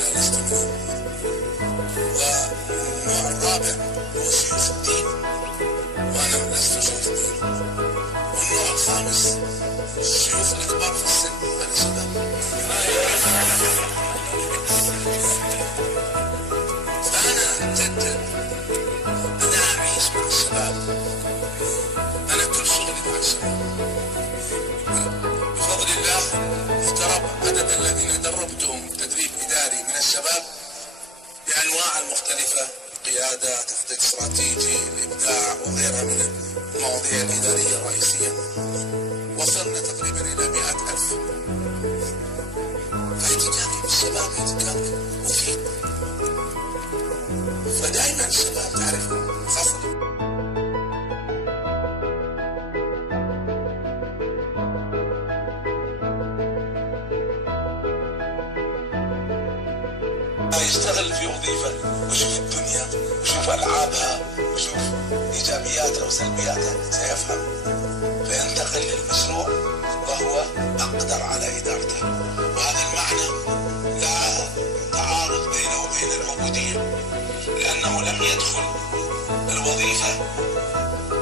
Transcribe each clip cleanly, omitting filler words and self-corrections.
لا لست منهم. والنوع الرابع هو شيوخ الدين، وأنا لست شيوخ الدين. والنوع الخامس الشيوخ الكبار في السن، أنا شباب. فأنا جدا أنا أعيش مع الشباب، أنا كل شغلي مع الشباب. بفضل الله اقترب عدد الذين دربتهم تدريب إداري من الشباب بأنواع المختلفة، قيادة، تخطيط استراتيجي، الإبداع وغيرها من المواضيع الإدارية الرئيسية. وصلنا تقريبا إلى 100,000. فاحتكاكي بالشباب احتكاك مفيد، فدائما الشباب تعرفهم خاصة. يشتغل في وظيفة ويشوف الدنيا ويشوف ألعابها ويشوف إيجابياتها وسلبياتها سيفهم، فينتقل للمشروع وهو أقدر على إدارته. وهذا المعنى لا تعارض بينه وبين العبودية، لأنه لم يدخل الوظيفة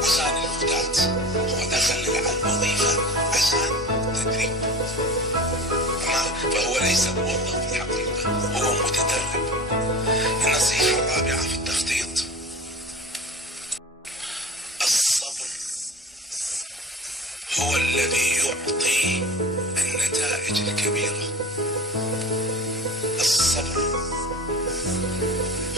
عشان المفتات، هو دخل الوظيفة عشان تدريب، فهو ليس موظف في الحقيقة، هو متدرب. النصيحة الرابعة في التخطيط: الصبر هو الذي يعطي النتائج الكبيرة. الصبر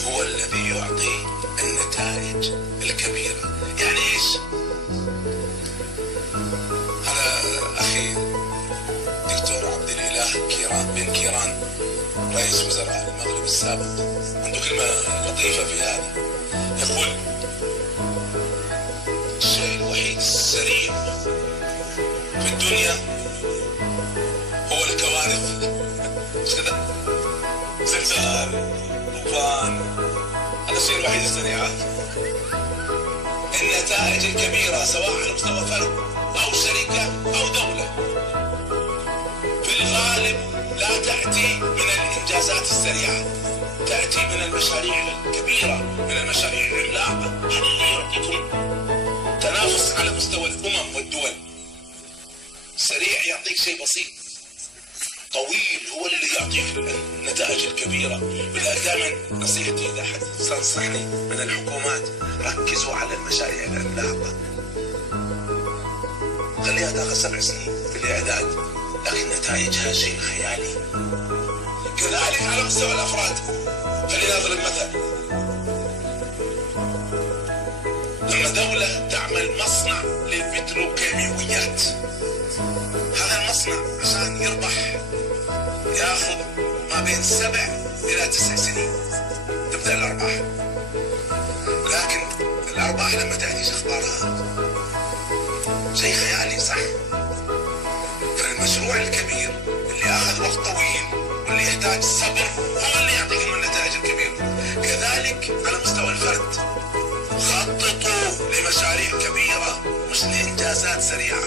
هو الذي يعطي النتائج الكبيرة. يعني إيش؟ هذا أخي دكتور عبد الإله بن كيران رئيس وزراء المغرب السابق عنده كلمة لطيفة في هذا، يقول: الشيء الوحيد السريع في الدنيا هو الكوارث. زلزال، طوفان، هذا الشيء الوحيد السريع. النتائج الكبيرة سواء على مستوى فرد أو شركة أو دولة في الغالب لا تأتي من الإنجازات السريعة، تأتي من المشاريع الكبيرة، من المشاريع العملاقة. هذا اللي يعطيكم تنافس على مستوى الأمم والدول. سريع يعطيك شيء بسيط، طويل هو اللي يعطيك النتائج الكبيرة. ولذلك دائما نصيحتي إذا حد تنصحني من الحكومات: ركزوا على المشاريع العملاقة، خليها تاخذ 7 سنين في الإعداد، لكن نتائجها شيء خيالي. كذلك على مستوى الأفراد، خلينا نضرب مثل: لما دولة تعمل مصنع للبتروكيماويات، هذا المصنع عشان يربح ياخذ ما بين 7 إلى 9 سنين تبدأ الأرباح. لكن الأرباح لما تأتي أخبارها شيء خيالي، صح؟ فالمشروع الكبير اللي أخذ وقت طويل واللي يحتاج صبر هو اللي يعطيكم النتائج الكبيرة. كذلك على مستوى الفرد، خططوا لمشاريع كبيرة مش لإنجازات سريعة.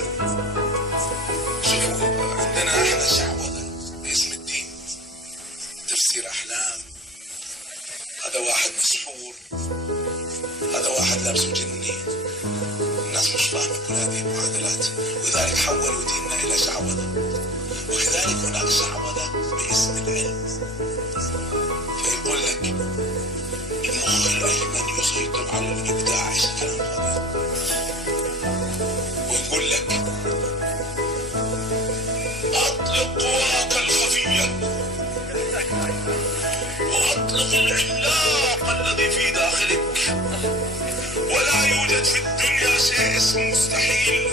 شوفوا عندنا احنا الشعوذة باسم الدين، تفسير أحلام، هذا واحد مسحور، هذا واحد لابسه جني. الناس مش فاهمة كل هذه المعادلات، ولذلك حولوا ديننا إلى شعوذة. وكذلك هناك شعوذة باسم العلم، فيقول لك المخ الأيمن يسيطر على الإبداع. إيش الكلام هذا؟ ويقول لك أطلق قواك الخفية وأطلق العملاق الذي في داخلك، ولا يوجد في الدنيا شيء اسمه مستحيل.